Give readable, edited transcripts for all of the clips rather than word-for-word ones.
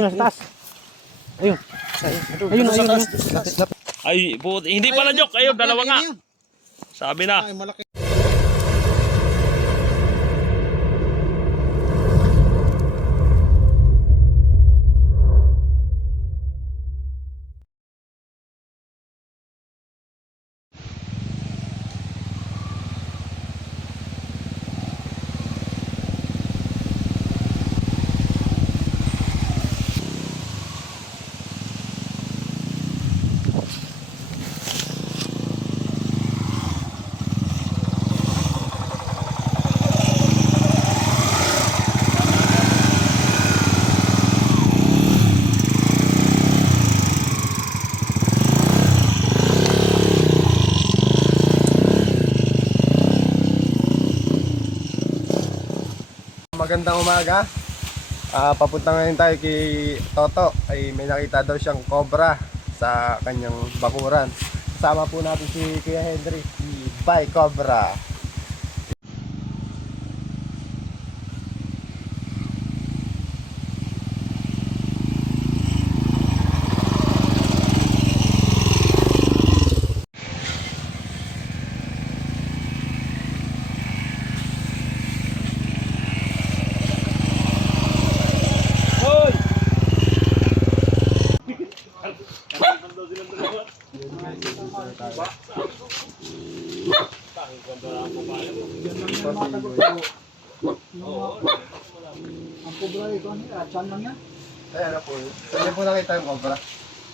Sa taas. Ayun. Ayun, ayun, ayun. Ay, hindi pala joke. Ayun, dalawa nga. Sabi na. Ay, malaki. Magandang umaga. Papunta ngayon tayo kay Toto. Ay may nakita daw siyang cobra sa kanyang bakuran. Kasama po natin si Kuya Henry, si Bay Cobra. Ang cobra ito, chan lang yan. Ay ano po yun? Saan po nakita yung cobra?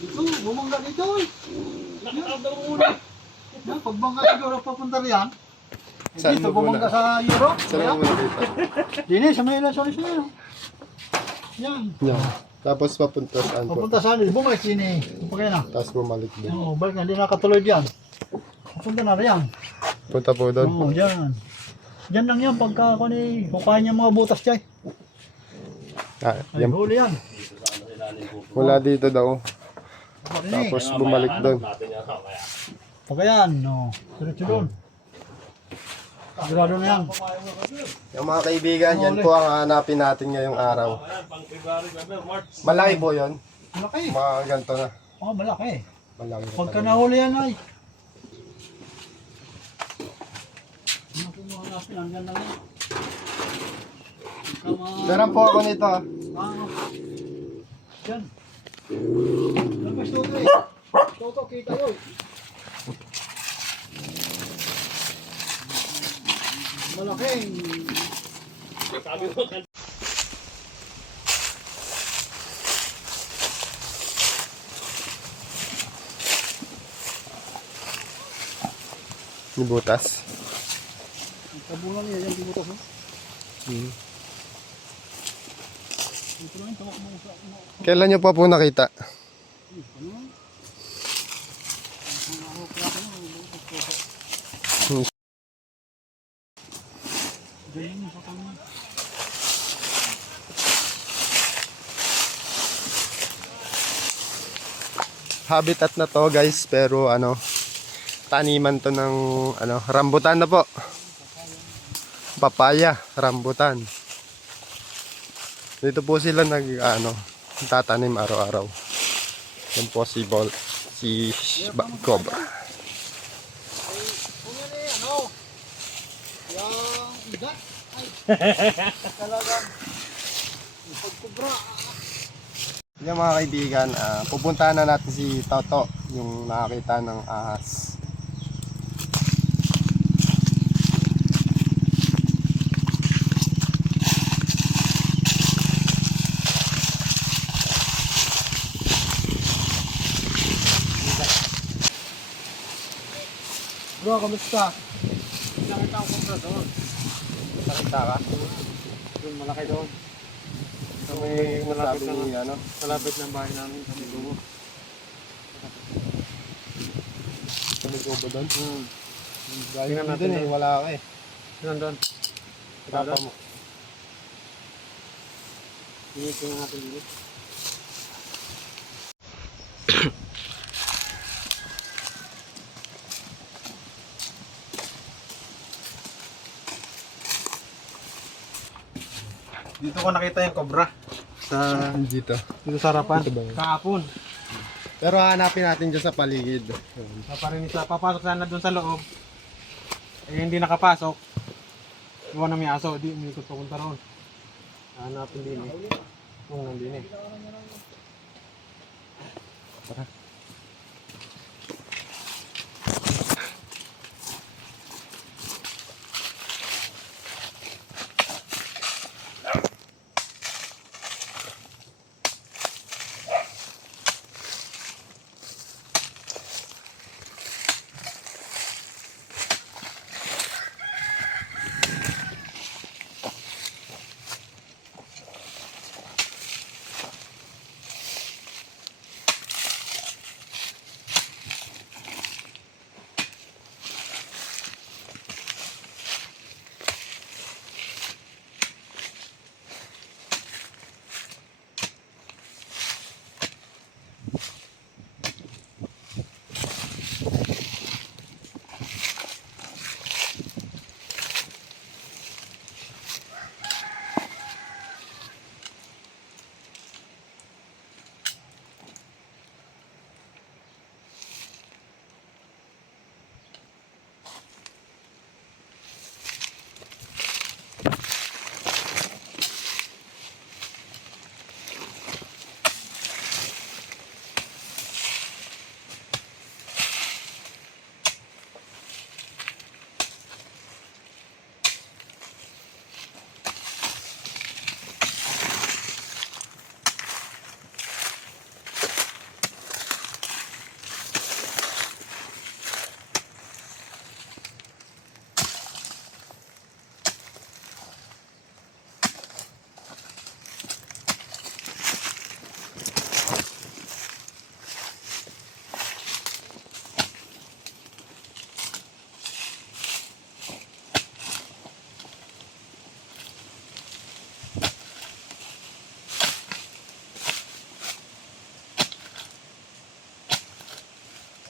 Ito, bumangga dito eh. Yan, pagbangga siguro papunta riyan. Saan Dito, mo bumangga muna? sa Europe. Saan mo muna dito? Dini, sa may ilan solis na yan. Yan. Yan. Tapos papunta saan po? Papunta sa akin, bumalik sini. Pagkaya na. Tapos bumalik din. Oo, balik na, hindi nakatuloy diyan. Papunta na riyan. Punta po doon. Oo, diyan. Diyan lang yan, pagka kung kaya niya mga butas dyan. Ay, Yan. huli yan. Mula dito daw. Marinig. Tapos bumalik doon. Pagka yan, no. Diretso doon. Sigurado na yan. Yung mga kaibigan, yan po ang hanapin natin ngayong araw. Malaki po yun. Malaki. Mga ganito na. Oh, malaki. Malaki na Pagka talaga. nahuli yan ay. Ano mga natin, hanggang lang yan. Meron po ako nito. Yan. Labas toto eh. Toto, kita yun. Malaking. Ni butas. Tabunan niya yan, dibutas mo. Kailan nyo pa po nakita? Habitat na to guys, pero ano, taniman to ng ano, rambutan na po. Papaya, rambutan. Dito po sila nag tatanim araw-araw. Yan po si Cobra. Kung yan eh, ano? Yung igat. Ay, talagang pagkubra. Yan mga kaibigan, pupuntahan na natin si Toto, yung nakakita ng ahas. Bro, kamusta? Nakita ko kung doon. Nakita ka? Yung malaki doon. So, may masabi ni ano? Malapit ng bahay namin sa Milugo. May gobo doon? Dahil Tingnan natin doon eh, doon. wala ka eh. Yan doon. Papa mo. Tingnan natin dito. Dito ko nakita yung cobra. Sa Dito. dito sa harapan. Kahapon. Pero hanapin natin dyan sa paligid. Paparinig sa papasok sana doon sa loob. Eh hindi nakapasok. Iwan na may aso, di umikot papunta roon. Hanapin din eh. Kung nandun eh.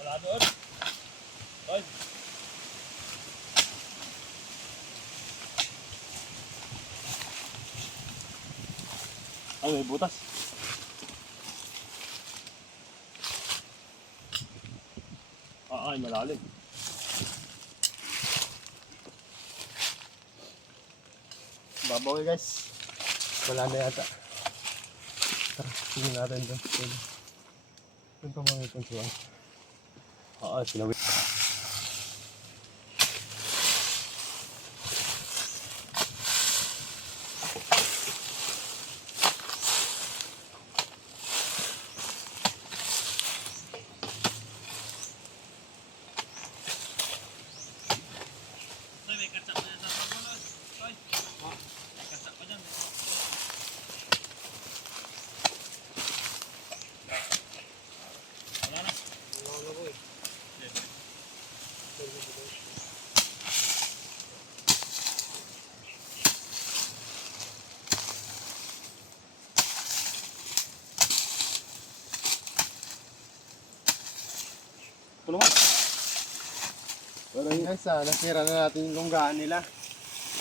Wala doon. Oy. Ay, may butas. Ay, malalim. Babaw guys. Wala na yata. Tara, tingnan natin doon. Doon pa mga ipunsuan. Sinawit. Tulungan. Pero yun guys, nasira na natin yung lunggaan nila.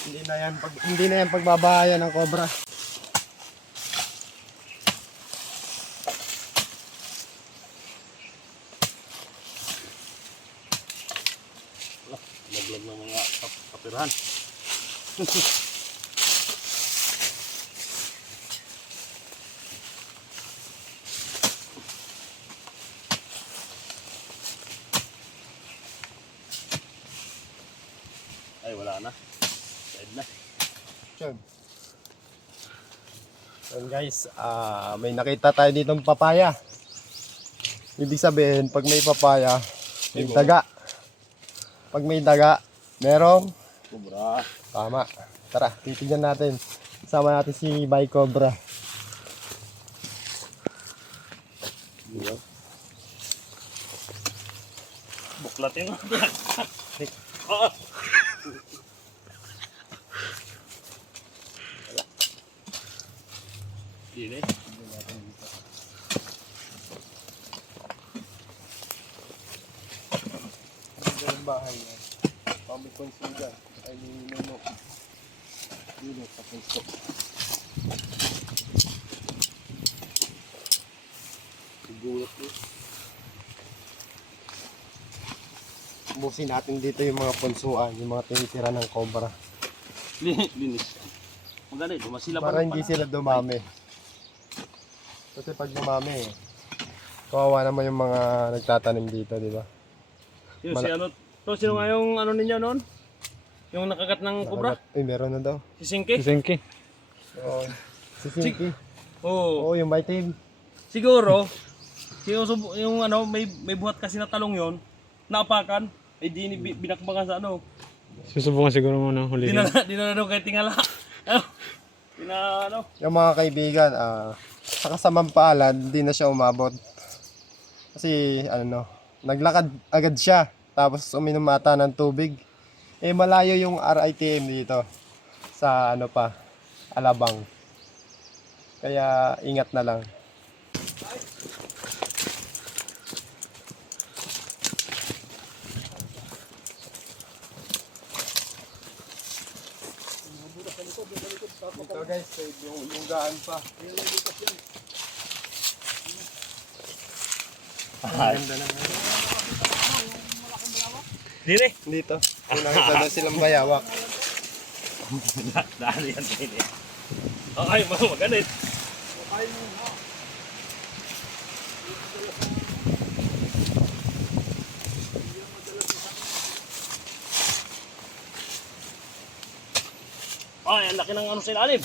Hindi na yan pagbabahayan ng cobra. Laglag ng mga kapirahan. Ay, wala na. Side na. Sure. So guys, may nakita tayo ditong papaya. Ibig sabihin, pag may papaya, may daga. Pag may daga, merong Cobra. tama. Tara, titignan natin. Kasama natin si Bay Cobra. Buklatin mo. Ini. Ang bahay niya. Pamikonsin dyan. Ay, ninunok. Dito sa puso. Ubusin natin dito yung mga punsuan, yung mga tinitira ng cobra. Linis. Maganda ito, masila pa. Para hindi sila dumami. Kasi pag dumami, kawawa naman yung mga nagtatanim dito, di ba? Yung si ano, to, sino nga yung ano ninyo noon? Yung nakagat ng kubra? Ay, meron na daw. Si Singki? Singki. Oo. Si Sinky. Oo. Oo, yung may team. Siguro, yung ano, may buhat kasi na talong yon, naapakan, ay di binakbakan sa ano. Susubukan siguro mo na huli. Di na daw kahit tingala. Ano? Yung mga kaibigan, sa kasamang palad, hindi na siya umabot. Kasi, naglakad agad siya. Tapos uminom ata ng tubig. Eh, malayo yung RITM dito. Sa Alabang. Kaya, ingat na lang. Dito guys, yung gaan pa. Dire. Dito. Kung nakita na silang bayawak. Dahil yan din eh. Okay, maganit. Ay, ang laki ng ano sa ilalim.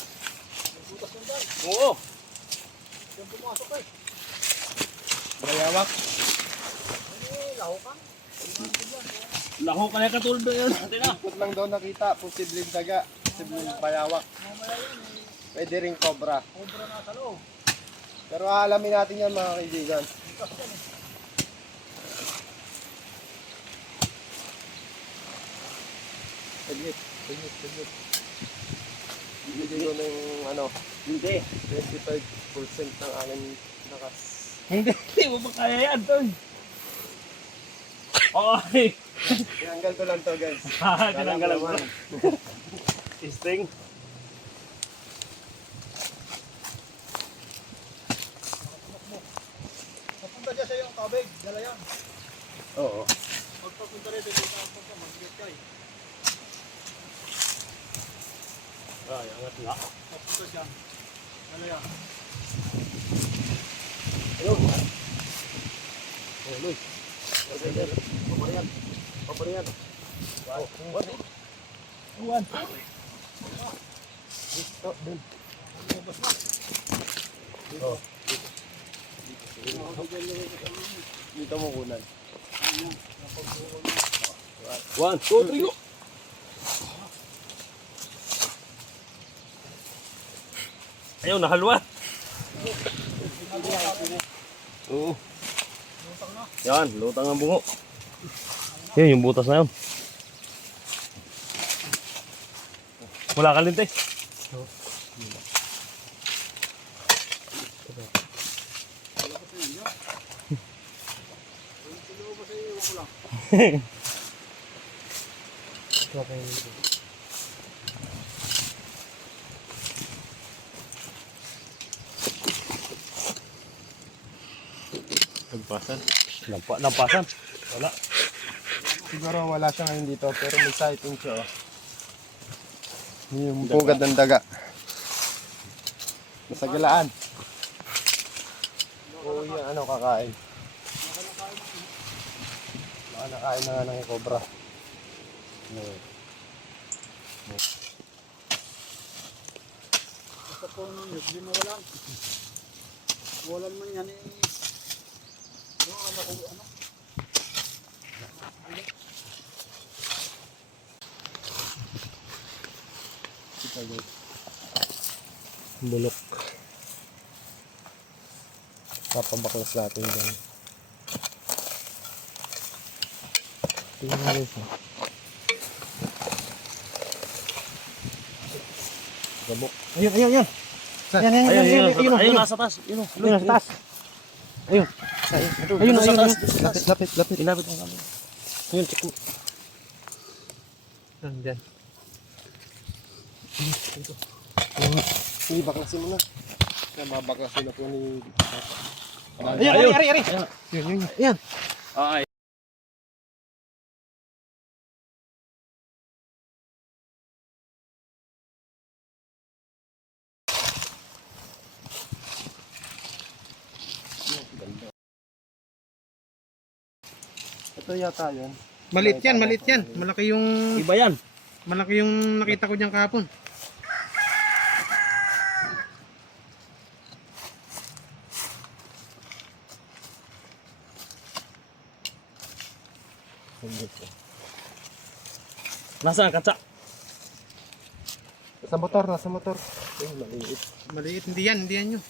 Oo. Bayawak. Laho ka na katulad yun. Ikot lang daw nakita. Posibleng daga. Posibleng bayawak. Pwede rin cobra. Pero aalamin natin yan mga kaibigan. Saglit. Bibigay ko na yung Hindi. 25% ng aking lakas. Hindi mo ba kaya yan, Ton? Okay. Tinanggal ko lang to guys. Tinanggalan mo. Sting. Papunta dyan sa yung kabig, dala yan. Oo. Pagpapunta rin, dito ka pa, mag-get ka eh. Ay, angat nga. Papunta dyan, dala yan. Ayun. Oh, Luy. Paparian. Paparian. What? Buwan. Dito, dun. Oh. Dito mo kunan. 1, 2, 3, go! Ayaw, nahalwa. Oo. Yan, lutang ang bungo. Yan, yung butas na yun. Wala ka linte. Lampasan. Lampasan. Wala. Siguro wala siya ngayon dito pero may sighting siya. Oh. Yung pugad ng daga. Nasa galaan. Oo, yan kakain. Baka nakain na nga ng cobra. Basta po nun, hindi mo walang. Walang man yan eh. Bulok. Papabaklas natin dyan. Tingnan mo rin siya. Gabok. Ayun. Yan. Ayun, nasa taas. Ayun, Nasa taas. Ayun. Ayun. Lapit. Inabit ang kami. Ayun, check mo. Diyan. Sige, baklasin mo na. Kaya mabaklasin na po ni Ayun, ari. Yun. Ayan. Ah, ay. Ito yata yun. Maliit yan. Malaki Iba yan. yung nakita ko diyan kahapon. Nasaan ang katsa? Nasa motor. Ay, maliit. Maliit, hindi yan yun.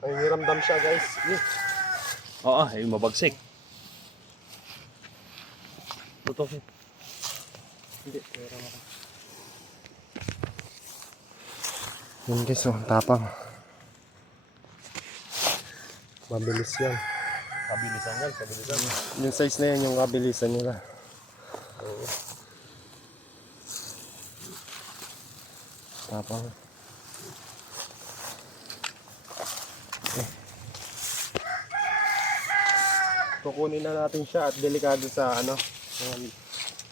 Ay, niramdam siya guys. Oo, ay mabagsik. Totoo. Yun guys, oh, tapang. Mabilis yan. Kabilisan yan, kabilisan. Yung size na yan, yung kabilisan nila. Tapang. Kukunin na natin siya at delikado sa ano, mga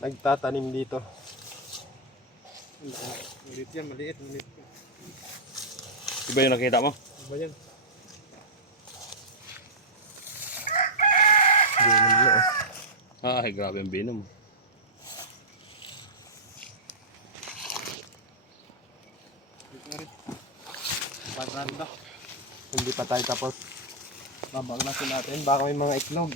nagtatanim dito. Maliit. Iba yung nakita mo? Ba yan? Binom na oh. Ah, ay grabe ang binom. Patranda. Hindi pa tayo tapos. Babaglasin natin, baka may mga itlog.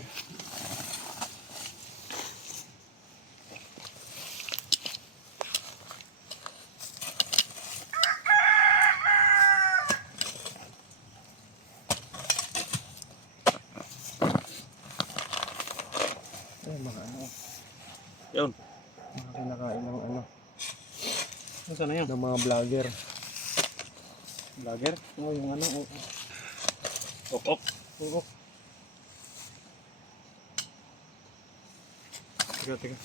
Ay, mga ano, Yun. mga kinakain ng ano, Nasaan na yun? ng mga vlogger. Vlogger? Oo, yung ano. Ok. Oo. Teka.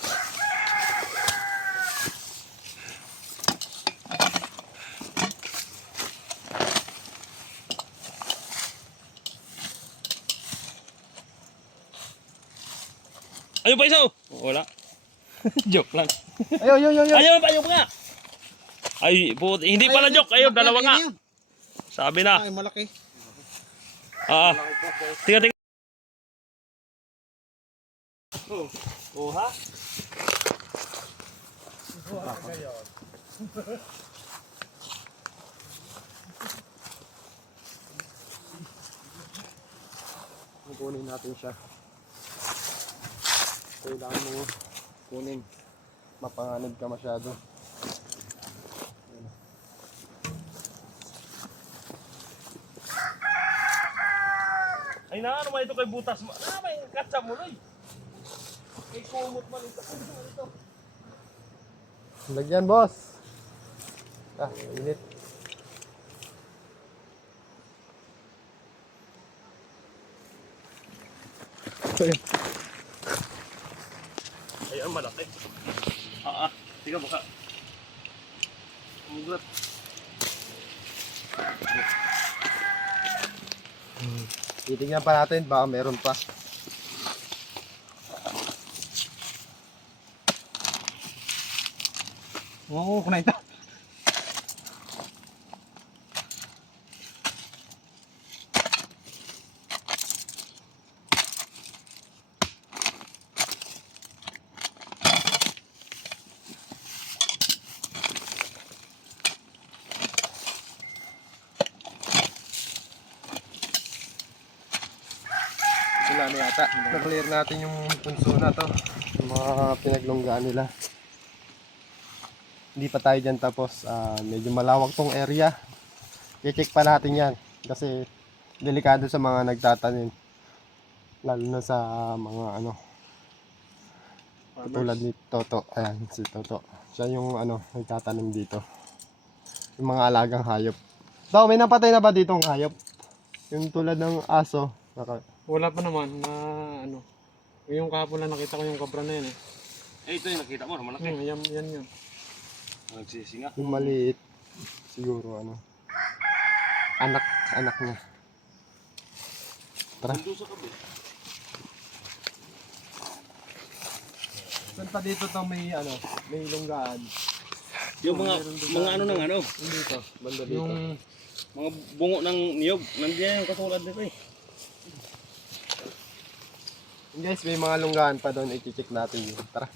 Ayun pa isa oh. Wala. Joke lang. Ayun. Ayun pa nga. Ay, hindi pala joke. Ayun, dalawa nga. Sabi na. Ay, malaki. Ah. Tingnan. Oh, ha? Kukunin natin siya. Kailangan mo kunin. Mapanganib ka masyado. Ay na, ano man ito kay butas mo? Ah, may katsa mo Loy. May kumot man ito. Lagyan, boss. Ah, init. Ayun, malaki. Ah. Tiga baka. Mugat. Titingnan pa natin, baka meron pa. Oo, kunain ito. Wala na yata. Na-clear natin yung punso na to. Yung mga pinaglonggaan nila. Hindi pa tayo dyan tapos. Medyo malawak tong area. I-check pa natin yan. Kasi delikado sa mga nagtatanim. Lalo na sa mga ano. Tulad ni Toto. Ayan, si Toto. Siya yung ano, nagtatanim dito. Yung mga alagang hayop. Daw, may napatay na ba ditong hayop? Yung tulad ng aso. Wala pa naman na ano. Yung kahapon lang nakita ko yung kabra na yan eh. Eh, ito yung nakita mo, malaki. Yan yun. Nagsisinga. Yung maliit. Siguro ano. Anak niya. Tara. Saan pa dito to may ano, may lunggaan? Yung mga ano ng ano, Yung dito, banda dito. Yung mga bungo ng niyog. Nandiyan yung katulad nito eh. Guys, may mga lunggaan pa doon, i-check natin yun. Tara.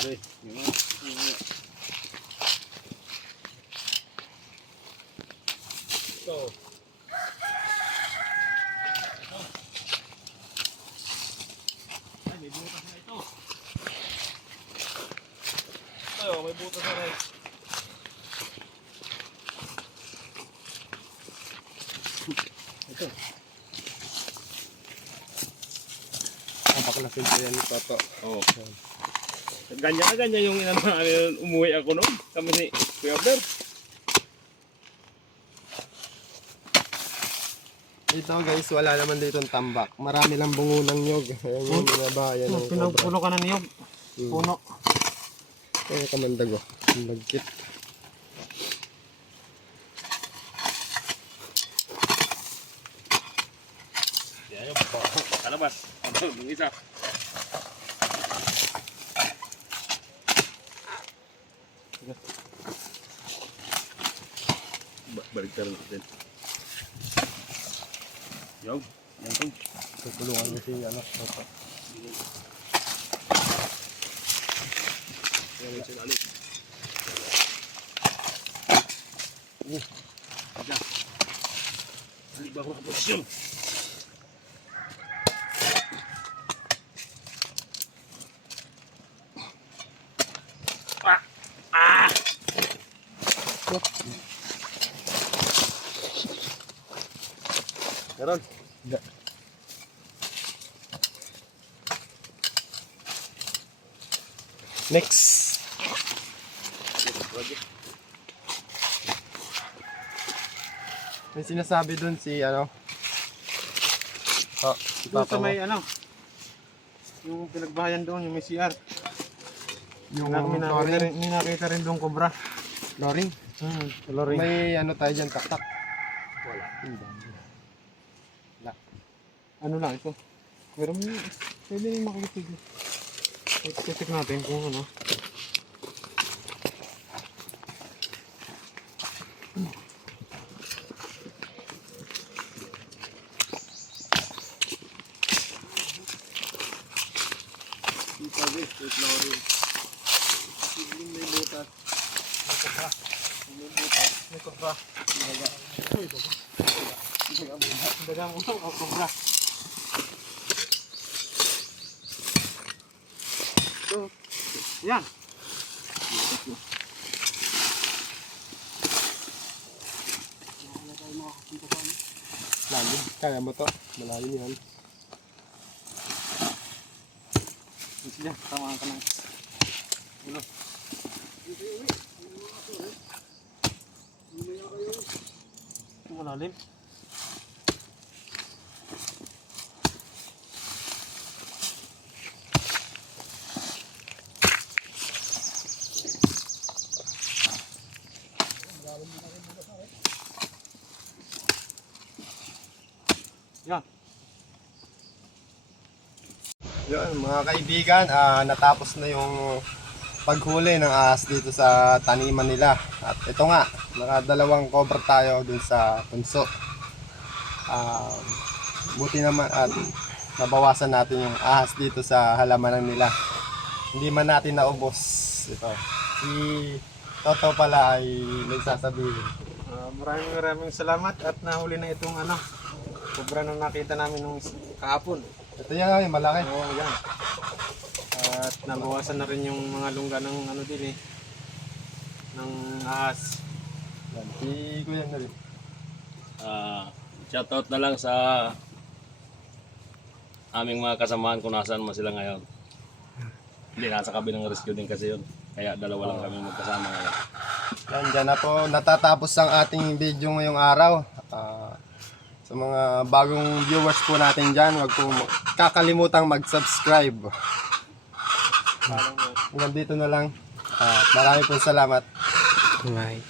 Aray, yung mga ito. Ay, may butas na ito. Ito, may butas na rin. Ito. Napaklasin ko yan ni Toto. Oo. Ganyan yung inano namin umuwi ako noon. Kami ni Kuya Ber. Dito guys, wala naman dito tambak. Marami lang bungo ng nyog. Ayan yung binabayan ng cobra. pinupuno ka na niyog. Puno. Ayan kamandag oh. Ang lagkit. Yan yung kalabas. Yung isa. Balik tayo natin. Yo, yan to. Tutulungan ko si ano, Toto. Yan yung balik. Diyan. Balik ba ako ng posisyon? Meron. Next. May sinasabi dun si ano. Oh, si Doon Papa sa mo. may ano. Yung pinagbahayan doon, yung may CR. Yung May nakita rin doon cobra. Loring. Loring. May ano tayo dyan, taktak. Wala. Ano lang ito. Pero may, pwede rin makikitig. Check natin kung ano. May cobra. Daga mo ang cobra. So, yan. Lalim. Kaya mo to. Malalim yan. Sige, tama ka na. Ulo. Malalim. Yan. Yun, mga kaibigan, natapos na yung paghuli ng ahas dito sa taniman nila. At ito nga, nakadalawang cobra tayo dun sa punso. Buti naman at nabawasan natin yung ahas dito sa halamanan nila. Hindi man natin naubos. Ito. Si Toto pala ay nagsasabihin. Maraming salamat at nahuli na itong ano, cobra na nakita namin nung kahapon. Ito yan, yung malaki. Oo, yan. At nabawasan na rin yung mga lungga ng ano din eh. Ng ahas. Yan, si Kuya na rin. Shoutout na lang sa aming mga kasamahan kung nasaan man sila ngayon. Hindi, nasa kabilang rescue din kasi yun. Kaya dalawa lang kami magkasama ngayon. Yan, dyan na po natatapos ang ating video ngayong araw. Sa mga bagong viewers po natin dyan, huwag po kakalimutang mag-subscribe. Hanggang dito na lang. Marami pong salamat. Bye.